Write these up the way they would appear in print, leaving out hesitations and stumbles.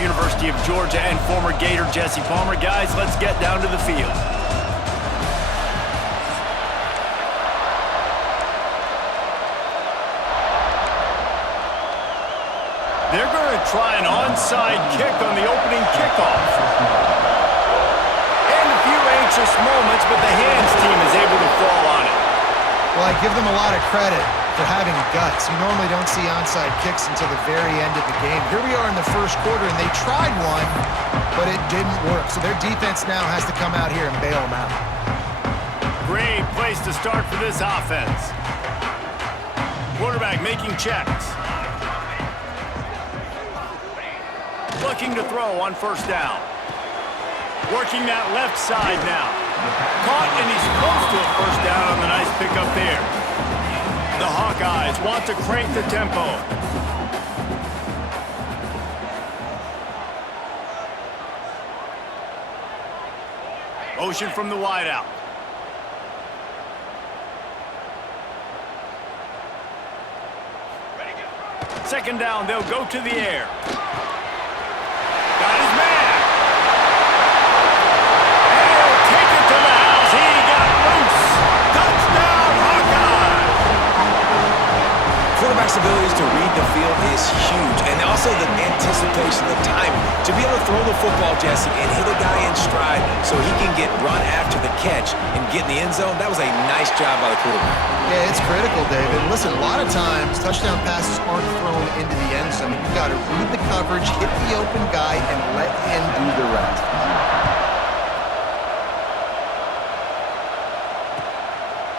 the University of Georgia and former Gator Jesse Palmer. Guys, let's get down to the field. They're going to try an onside kick on the opening kickoff. And a few anxious moments, but the hands team is able to fall on it. Well, I give them a lot of credit for having guts. You normally don't see onside kicks until the very end of the game. Here we are in the first quarter, and they tried one, but it didn't work. So their defense now has to come out here and bail them out. Great place to start for this offense. Quarterback making checks. Looking to throw on first down. Working that left side now. Caught, and he's close to a first down on the nice pickup there. The Hawkeyes want to crank the tempo. Motion from the wideout. Second down, they'll go to the air. Got his man. And he'll take it to the house. He got loose. Touchdown, Hawkeyes. Quarterback's abilities to read the field is huge, and also the anticipation, the time to be able to throw the football, Jesse, and hit a guy in stride so he can get run after the catch and get in the end zone. That was a nice job by the quarterback. Yeah, it's critical, David. Listen, a lot of times touchdown passes aren't thrown into the end zone. You've got to read the coverage, hit the open guy, and let him do the rest.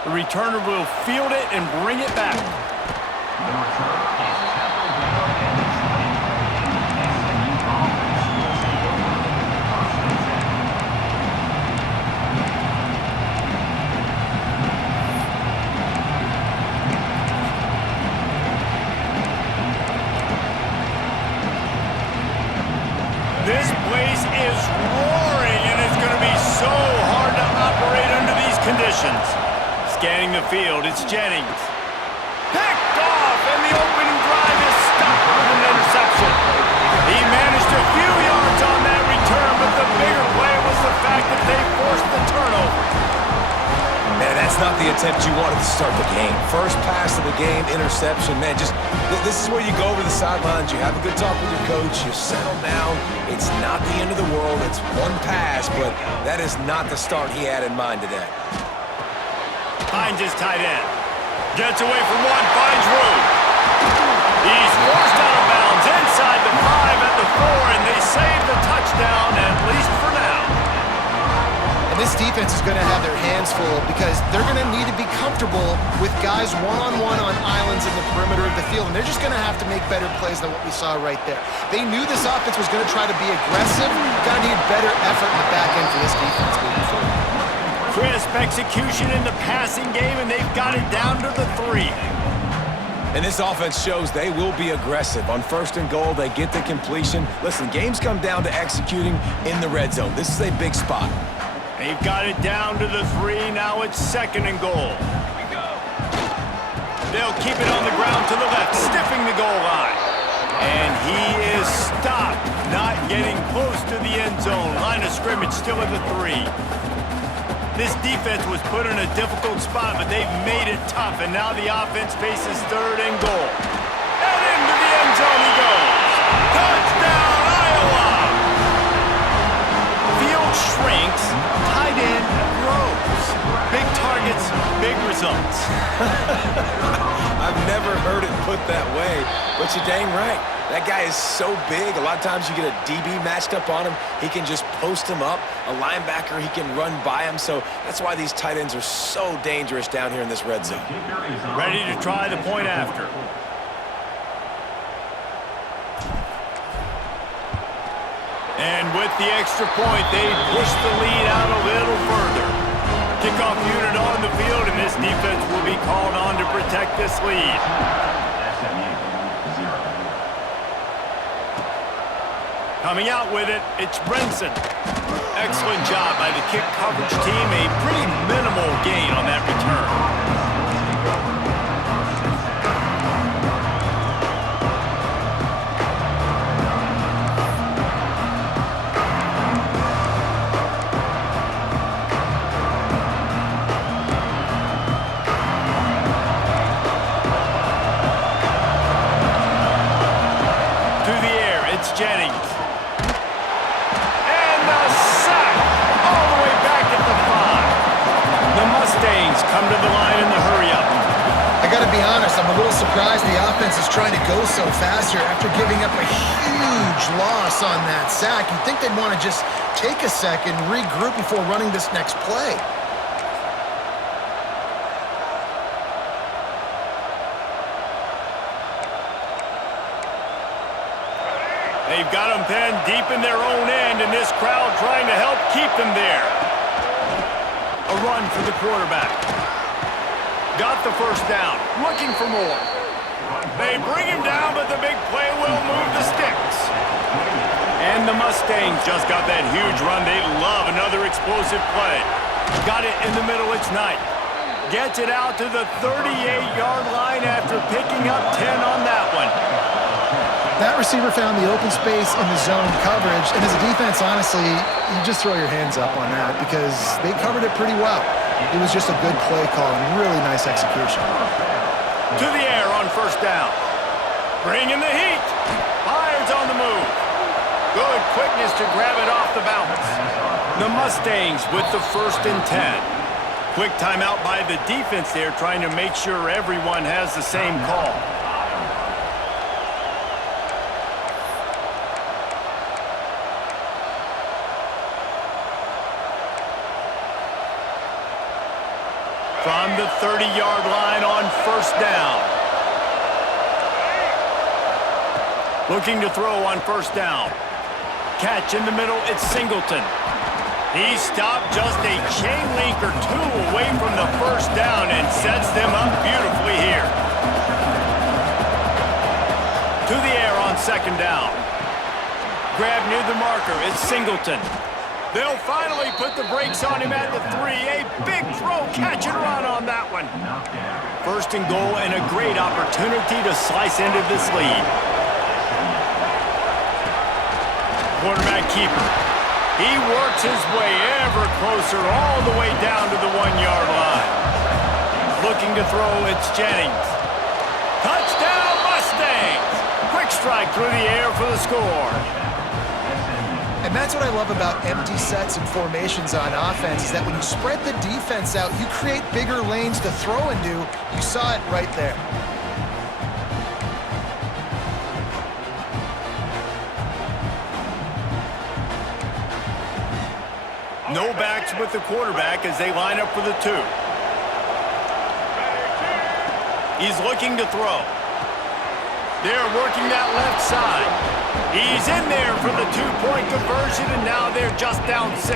The returner will field it and bring it back. This place is roaring, and it's going to be so hard to operate under these conditions. Scanning the field, it's Jennings. Picked off, and the opening drive is stopped with an interception. He managed a few yards on that return, but the bigger play was the fact that they forced the turnover. Man, that's not the attempt you wanted to start the game. First pass of the game, interception. Man, this is where you go over the sidelines. You have a good talk with your coach. You settle down. It's not the end of the world. It's one pass, but that is not the start he had in mind today. Finds his tight end. Gets away from one, finds room. He's forced out of bounds inside the 5 at the 4, and they save the touchdown, at least for now. And this defense is going to have their hands full because they're going to need to be comfortable with guys one-on-one on islands in the perimeter of the field, and they're just going to have to make better plays than what we saw right there. They knew this offense was going to try to be aggressive. Got to need better effort in the back end for this defense moving forward. Crisp execution in the passing game, and they've got it down to the 3. And this offense shows they will be aggressive. On first and goal, they get the completion. Listen, games come down to executing in the red zone. This is a big spot. They've got it down to the 3. Now it's second and goal. They'll keep it on the ground to the left, stiffing the goal line. And he is stopped, not getting close to the end zone. Line of scrimmage still at the 3. This defense was put in a difficult spot, but they've made it tough, and now the offense faces third and goal. And into the end zone he goes. Touchdown, Iowa! Field shrinks, tight end grows. Big targets, big results. I've never heard it put that way, but you're dang right. That guy is so big. A lot of times you get a DB matched up on him. He can just post him up. A linebacker, he can run by him. So that's why these tight ends are so dangerous down here in this red zone. Ready to try the point after. And with the extra point, they push the lead out a little further. Kickoff unit on the field, and this defense will be called on to protect this lead. Coming out with it, it's Brinson. Excellent job by the kick coverage team. A pretty minimal gain on that return. it's Jennings. And the sack all the way back at the 5. The Mustangs come to the line in the hurry-up. I got to be honest, I'm a little surprised the offense is trying to go so fast here after giving up a huge loss on that sack. You'd think they'd want to just take a second, regroup before running this next play. They've got them pinned deep in their own end, and this crowd trying to help keep them there. A run for the quarterback. Got the first down, looking for more. They bring him down, but the big play will move the sticks. And the Mustangs just got that huge run. They love another explosive play. Got it in the middle, it's Knight. Gets it out to the 38-yard line after picking up 10 on that one. That receiver found the open space in the zone coverage, and as a defense, honestly, you just throw your hands up on that because they covered it pretty well. It was just a good play call and really nice execution. To the air on first down. Bringing the heat. Fires on the move. Good quickness to grab it off the bounce. The Mustangs with the 1st and 10. Quick timeout by the defense there, trying to make sure everyone has the same call. From the 30-yard line on first down. Looking to throw on first down. Catch in the middle, it's Singleton. He stopped just a chain link or two away from the first down and sets them up beautifully here. To the air on second down. Grab near the marker, it's Singleton. They'll finally put the brakes on him at the 3. A big throw, catch and run on that one. First and goal and a great opportunity to slice into this lead. Quarterback keeper. He works his way ever closer all the way down to the 1-yard line. Looking to throw, it's Jennings. Touchdown Mustangs! Quick strike through the air for the score. And that's what I love about empty sets and formations on offense is that when you spread the defense out, you create bigger lanes to throw into. You saw it right there. No backs with the quarterback as they line up for the 2. He's looking to throw. They're working that left side. He's in there for the 2-point conversion, and now they're just down 6.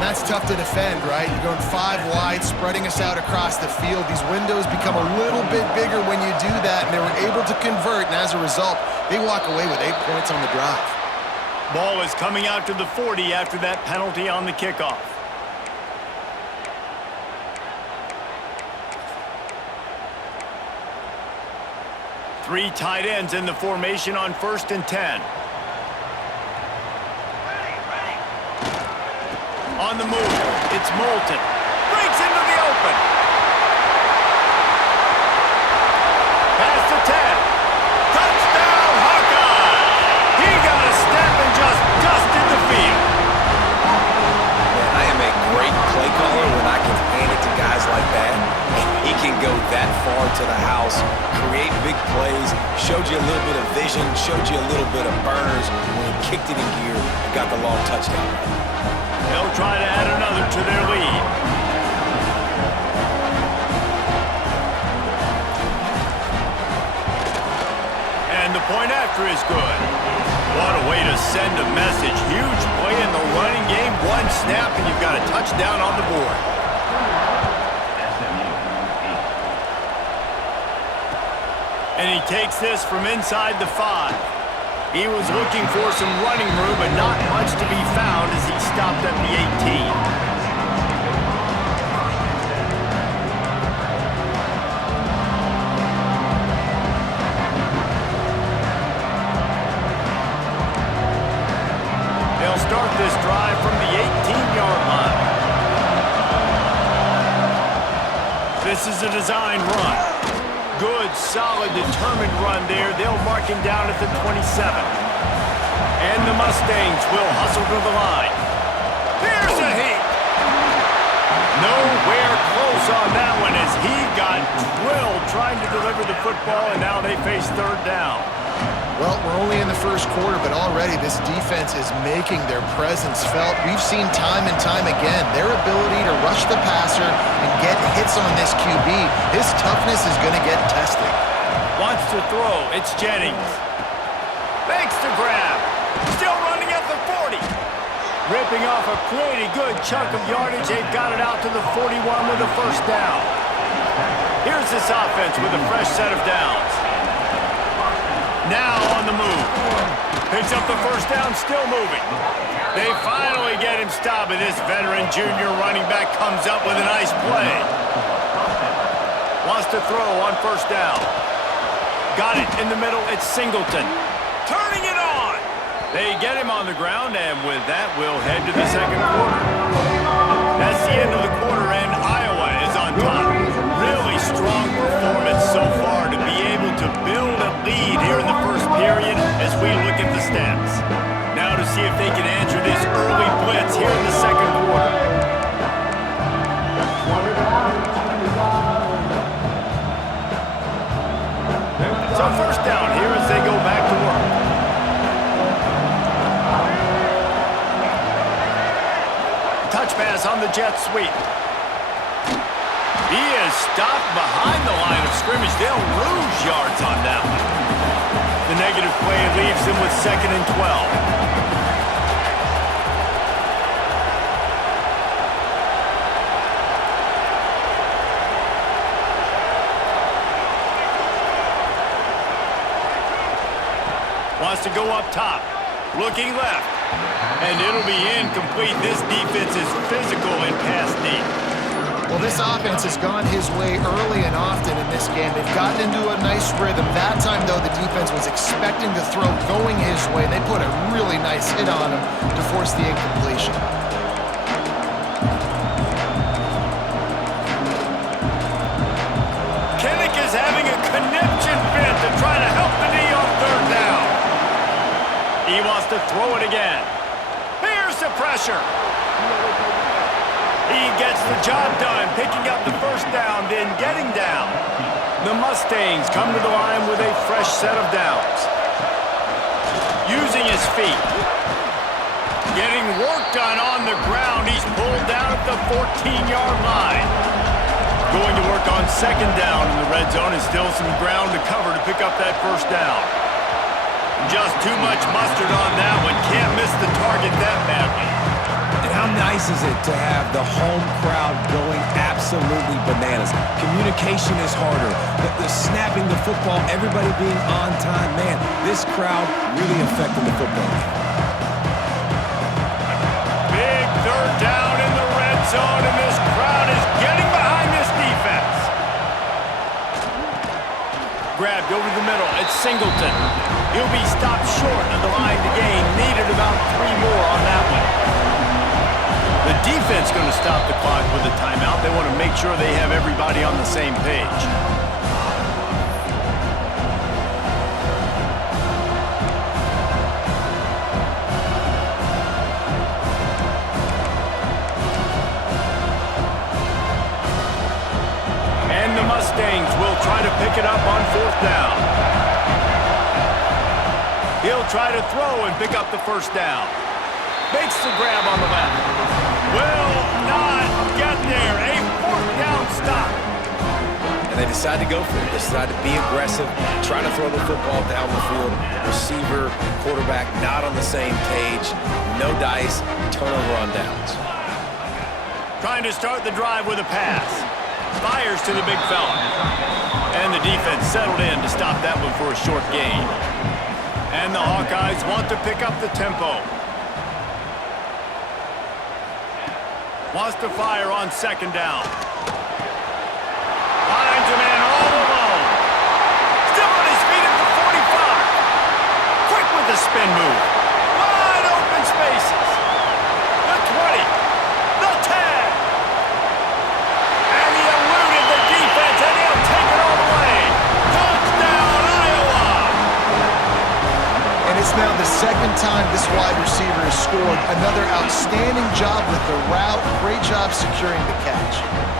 That's tough to defend, right? You're going 5 wide, spreading us out across the field. These windows become a little bit bigger when you do that, and they were able to convert, and as a result, they walk away with 8 points on the drive. Ball is coming out to the 40 after that penalty on the kickoff. Three tight ends in the formation on first and 10. On the move, it's Moulton. Breaks into the open. Pass to 10. Touchdown, Hawkeye! He got a step and just dusted the field. Man, I am a great play caller when I can hand it to guys like that. He can go that far to the house, create big plays, showed you a little bit of vision, showed you a little bit of burners when he kicked it in gear and got the long touchdown. They'll try to add another to their lead. And the point after is good. What a way to send a message. Huge play in the running game. One snap and you've got a touchdown on the board. And he takes this from inside the 5. He was looking for some running room, but not much to be found as he stopped at the 18. They'll start this drive from the 18-yard line. This is a design run. Good, solid, determined run there. They'll mark him down at the 27. And the Mustangs will hustle to the line. Here's a heat. Nowhere close on that one as he got drilled trying to deliver the football, and now they face third down. Well, we're only in the first quarter, but already this defense is making their presence felt. We've seen time and time again their ability to rush the passer and get hits on this QB. His toughness is going to get tested. Wants to throw. It's Jennings. Makes the grab. Still running at the 40. Ripping off a pretty good chunk of yardage. They've got it out to the 41 with a first down. Here's this offense with a fresh set of downs. Now on the move. Picks up the first down, still moving. They finally get him stopped, and this veteran junior running back comes up with a nice play. Wants to throw on first down. Got it in the middle, it's Singleton. Turning it on! They get him on the ground, and with that, we'll head to the second quarter. That's the end of the quarter, and Iowa is on top. Really strong performance so far to be able to build a lead here in the first period as we look at the stats. Now to see if they can answer this early blitz here in the second quarter. So first down here as they go back to work. Touch pass on the jet sweep. He is stopped behind the line of scrimmage. They'll lose yards on that one. The negative play leaves them with 2nd and 12. Wants to go up top. Looking left. And it'll be incomplete. This defense is physical and pass deep. Well, this offense has gone his way early and often in this game. They've gotten into a nice rhythm. That time, though, the defense was expecting the throw going his way. They put a really nice hit on him to force the incompletion. Kinnick is having a conniption fit to try to help the knee on third down. He wants to throw it again. Here's the pressure. He gets the job done, picking up the first down, then getting down. The Mustangs come to the line with a fresh set of downs. Using his feet. Getting work done on the ground. He's pulled down at the 14-yard line. Going to work on second down in the red zone, and still some ground to cover to pick up that first down. Just too much mustard on that one. Can't miss the target that badly. And how nice is it to have the home crowd going absolutely bananas? Communication is harder. The snapping the football, everybody being on time. Man, this crowd really affected the football game. Big third down in the red zone, and this crowd is getting behind this defense. Grabbed over the middle. It's Singleton. He'll be stopped short of the line to gain. Needed about 3 more on that one. The defense going to stop the clock with a timeout. They want to make sure they have everybody on the same page. And the Mustangs will try to pick it up on fourth down. He'll try to throw and pick up the first down. Makes the grab on the left. Will not get there. A fourth down stop. And they decide to go for it. They decide to be aggressive, trying to throw the football down the field. Receiver, quarterback not on the same page. No dice, turnover on downs. Trying to start the drive with a pass. Fires to the big fella. And the defense settled in to stop that one for a short gain. And the Hawkeyes want to pick up the tempo. Wants to fire on second down. Finds a man all alone. Still on his feet at the 45. Quick with the spin move. Wide open spaces. The 20. The 10. And he eluded the defense, and he'll take it all the way. Touchdown, Iowa! And it's now now the second time this wide receiver has scored. Another outstanding job with the route. Great job securing the catch.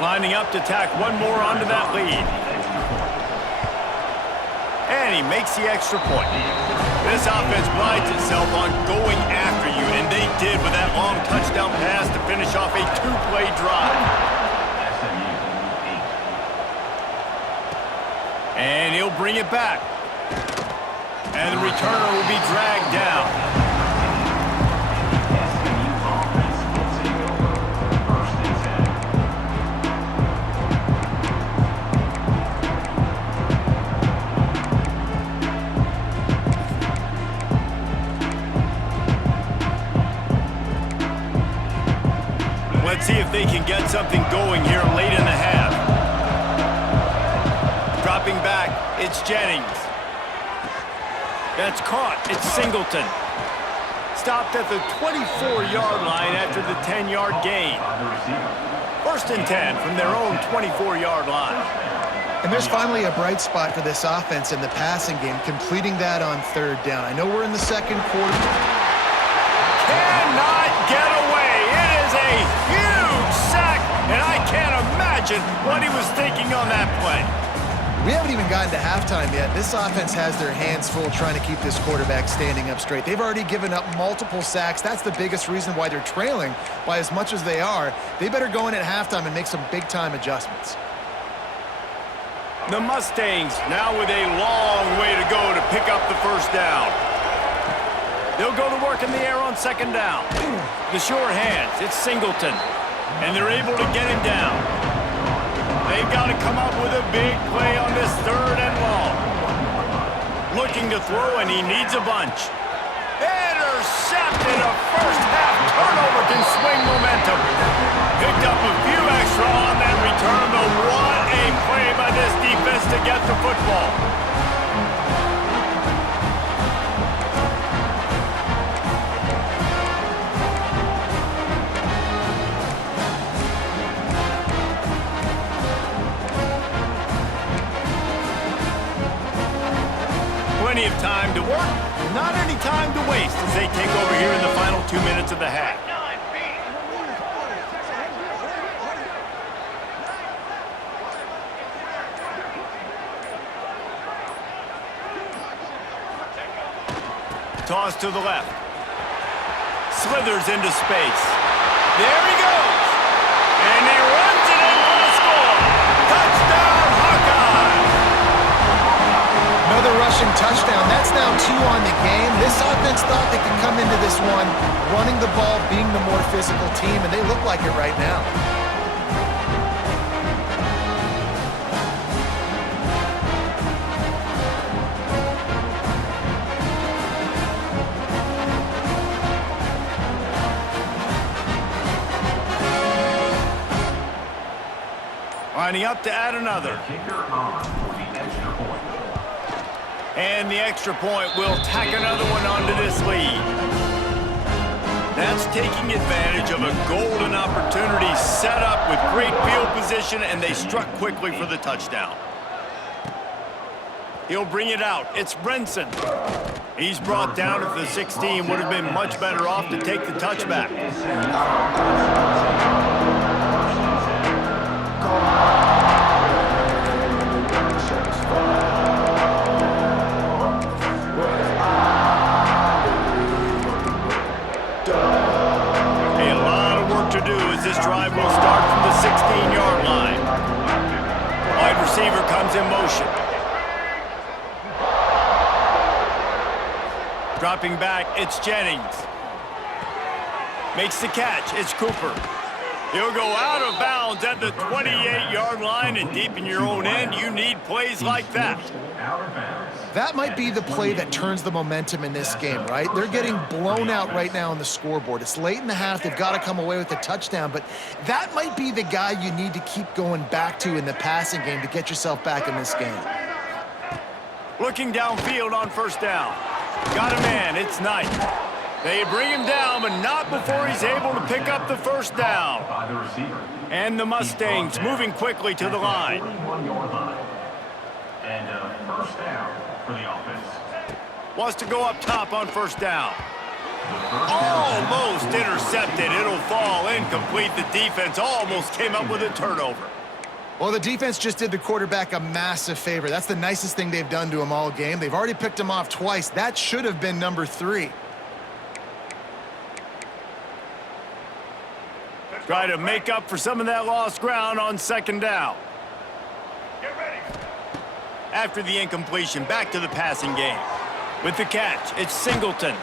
Lining up to tack one more onto that lead. And he makes the extra point. This offense prides itself on going after you, and they did with that long touchdown pass to finish off a two-play drive. And he'll bring it back. And the returner will be dragged down. Let's see if they can get something going here late in the half. Dropping back, it's Jennings. That's caught, it's Singleton. Stopped at the 24-yard line after the 10-yard gain. 1st and 10 from their own 24-yard line. And there's finally a bright spot for this offense in the passing game, completing that on 3rd down. I know we're in the 2nd quarter. Cannot get away. It is a huge sack, and I can't imagine what he was thinking on that play. We haven't even gotten to halftime yet. This offense has their hands full trying to keep this quarterback standing up straight. They've already given up multiple sacks. That's the biggest reason why they're trailing by as much as they are. They better go in at halftime and make some big-time adjustments. The Mustangs now with a long way to go to pick up the 1st down. They'll go to work in the air on 2nd down. The sure hands, it's Singleton. And they're able to get him down. They've got to come up with a big play on this 3rd and long. Looking to throw, and he needs a bunch. Intercepted. A first-half turnover can swing momentum. Picked up a few extra on that return, but what a play by this defense to get the football. Plenty of time to work, not any time to waste as they take over here in the final 2 minutes of the half. Toss to the left. Slithers into space. There he goes. And he runs it in for the score. Touchdown, Hawkeyes! Another rushing touchdown. That's now 2 on the game. This offense thought they could come into this one running the ball, being the more physical team, and they look like it right now. Lining up to add another. And the extra point will tack another one onto this lead. That's taking advantage of a golden opportunity set up with great field position, and they struck quickly for the touchdown. He'll bring it out. It's Brinson. He's brought down at the 16. Would have been much better off to take the touchback. This drive will start from the 16-yard line. Wide receiver comes in motion. Dropping back, it's Jennings. Makes the catch, it's Cooper. He'll go out of bounds at the 28-yard line, and deep in your own end, you need plays like that. That might be the play that turns the momentum in this game, right? They're getting blown out right now on the scoreboard. It's late in the half. They've got to come away with a touchdown, but that might be the guy you need to keep going back to in the passing game to get yourself back in this game. Looking downfield on first down. Got a man. It's Knight. They bring him down, but not before he's able to pick up the first down. And the Mustangs moving quickly to the line. And first down for the offense. Wants to go up top on first down. Almost intercepted. It'll fall incomplete. The defense almost came up with a turnover. Well, the defense just did the quarterback a massive favor. That's the nicest thing they've done to him all game. They've already picked him off twice. That should have been number 3. Try to make up for some of that lost ground on second down. After the incompletion, back to the passing game. With the catch, it's Singleton.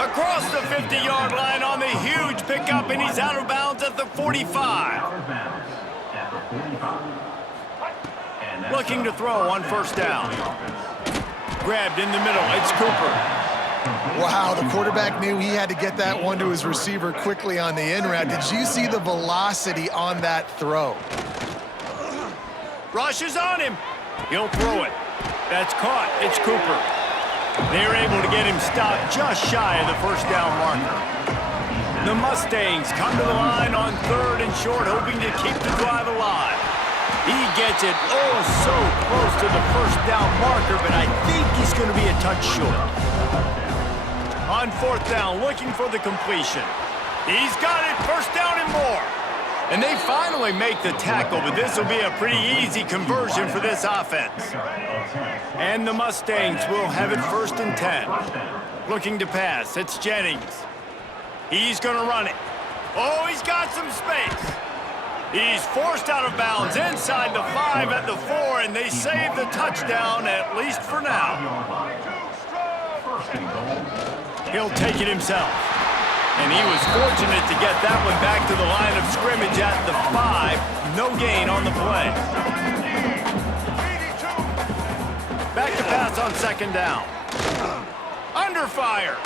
Across the 50-yard line on the huge pickup, and he's out of bounds at the 45. Looking to throw on first down. Grabbed in the middle, it's Cooper. Wow, the quarterback knew he had to get that one to his receiver quickly on the in route. Did you see the velocity on that throw? Rushes on him. He'll throw it. That's caught. It's Cooper. They're able to get him stopped just shy of the first down marker. The Mustangs come to the line on third and short, hoping to keep the drive alive. He gets it oh so close to the first down marker, but I think he's going to be a touch short. On fourth down, looking for the completion. He's got it, first down and more. And they finally make the tackle, but this will be a pretty easy conversion for this offense. And the Mustangs will have it first and 10. Looking to pass, it's Jennings. He's going to run it. Oh, he's got some space. He's forced out of bounds inside the 5 at the 4, and they save the touchdown, at least for now. He'll take it himself. And he was fortunate to get that one back to the line of scrimmage at the 5. No gain on the play. Back to pass on second down. Under fire.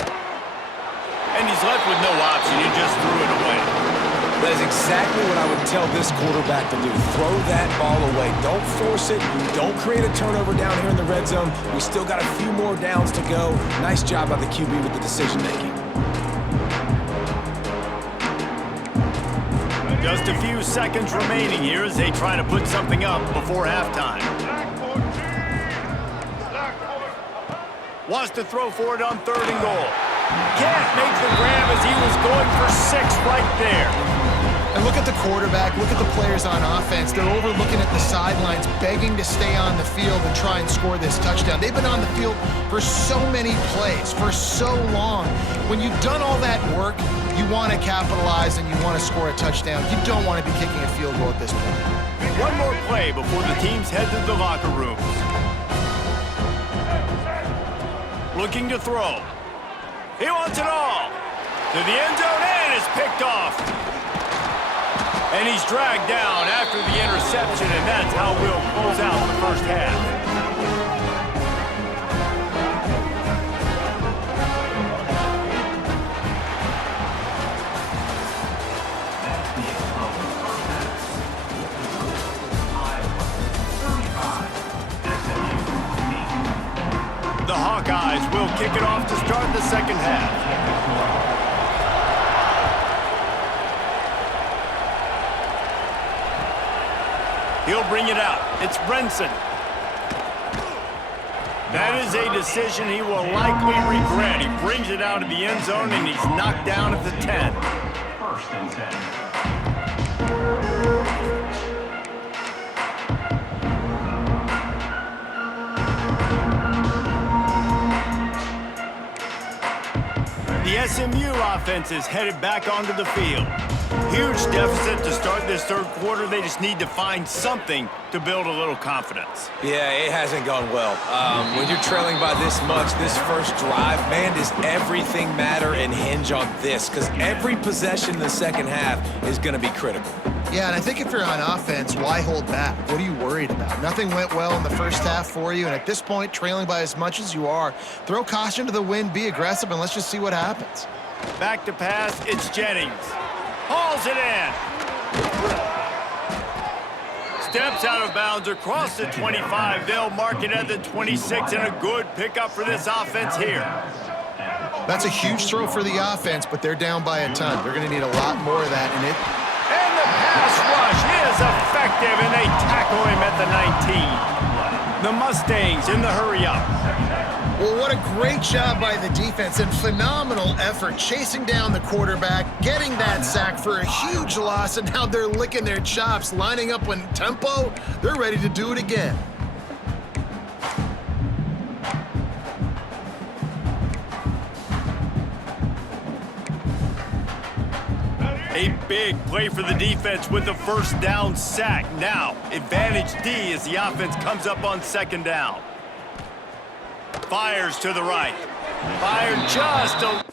And he's left with no option. He just threw it away. That is exactly what I would tell this quarterback to do. Throw that ball away. Don't force it. Don't create a turnover down here in the red zone. We still got a few more downs to go. Nice job by the QB with the decision-making. Just a few seconds remaining here as they try to put something up before halftime. Wants to throw for it on third and goal. Can't make the grab as he was going for 6 right there. And look at the quarterback, look at the players on offense. They're overlooking at the sidelines, begging to stay on the field and try and score this touchdown. They've been on the field for so many plays, for so long. When you've done all that work, you want to capitalize and you want to score a touchdown. You don't want to be kicking a field goal at this point. One more play before the teams head to the locker rooms. Looking to throw. He wants it all. To the end zone and is picked off. And he's dragged down after the interception, and that's how we'll close out the first half. The Hawkeyes will kick it off to start the second half. He'll bring it out. It's Brenson. That is a decision he will likely regret. He brings it out of the end zone, and he's knocked down at the 10. First and 10. The SMU offense is headed back onto the field. Huge deficit to start this third quarter. They just need to find something to build a little confidence. Yeah, it hasn't gone well. When you're trailing by this much, this first drive, man, does everything matter and hinge on this? Because every possession in the second half is going to be critical. Yeah, and I think if you're on offense, why hold back? What are you worried about? Nothing went well in the first half for you, and at this point, trailing by as much as you are, throw caution to the wind, be aggressive, and let's just see what happens. Back to pass, it's Jennings. Hauls it in. Steps out of bounds across the 25. They'll mark it at the 26, and a good pickup for this offense here. That's a huge throw for the offense, but they're down by a ton. They're going to need a lot more of that, and And the pass rush is effective, and they tackle him at the 19. The Mustangs in the hurry-up. well, what a great job by the defense and phenomenal effort chasing down the quarterback, getting that sack for a huge loss, and now they're licking their chops, lining up in tempo. They're ready to do it again. A big play for the defense with the first down sack. Now, advantage D as the offense comes up on second down. Fires to the right. Fired just a...